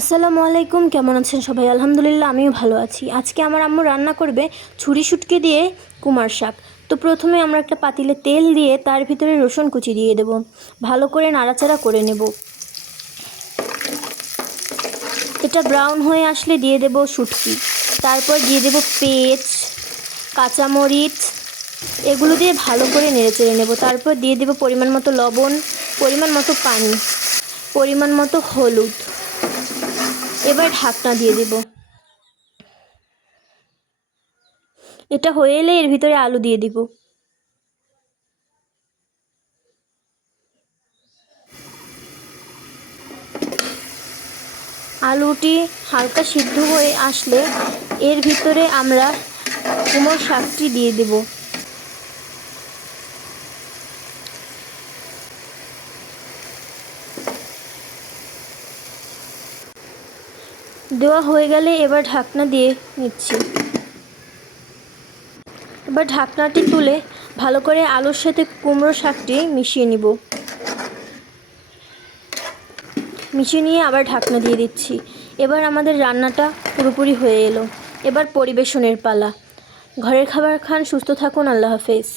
আসসালামু আলাইকুম, কেমন আছেন সবাই? আলহামদুলিল্লাহ, আমিও ভালো আছি। আজকে আমার আম্মু রান্না করবে ছুরি শুটকি দিয়ে কুমার শাক। তো প্রথমে আমরা একটা পাতিলে তেল দিয়ে তার ভিতরে রসুন কুচি দিয়ে দেব। ভালো করে নাড়াচাড়া করে নেব। এটা ব্রাউন হয়ে আসলে দিয়ে দেব শুটকি। তারপর দিয়ে দেব পেঁয়াজ, কাঁচামরিচ, এগুলো দিয়ে ভালো করে নেড়ে চেড়ে নেব। তারপর দিয়ে দেব পরিমাণ মতো লবণ, পরিমাণ মতো পানি, পরিমাণ মতো হলুদ। এবার ঢাকনা দিয়ে দেব। এটা হয়ে এলে এর ভিতরে আলু দিয়ে দিব। আলুটি হালকা সিদ্ধ হয়ে আসলে এর ভিতরে আমরা কুমড়ো শাকটি দিয়ে দেব। দেওয়া হয়ে গেলে এবার ঢাকনা দিয়ে নিচ্ছি। এবার ঢাকনাটি তুলে ভালো করে আলুর সাথে কুমড়ো শাকটি মিশিয়ে নিব। মিশিয়ে নিয়ে আবার ঢাকনা দিয়ে দিচ্ছি। এবার আমাদের রান্নাটা পুরোপুরি হয়ে এলো। এবার পরিবেশনের পালা। ঘরের খাবার খান, সুস্থ থাকুন, আল্লাহ হাফেজ।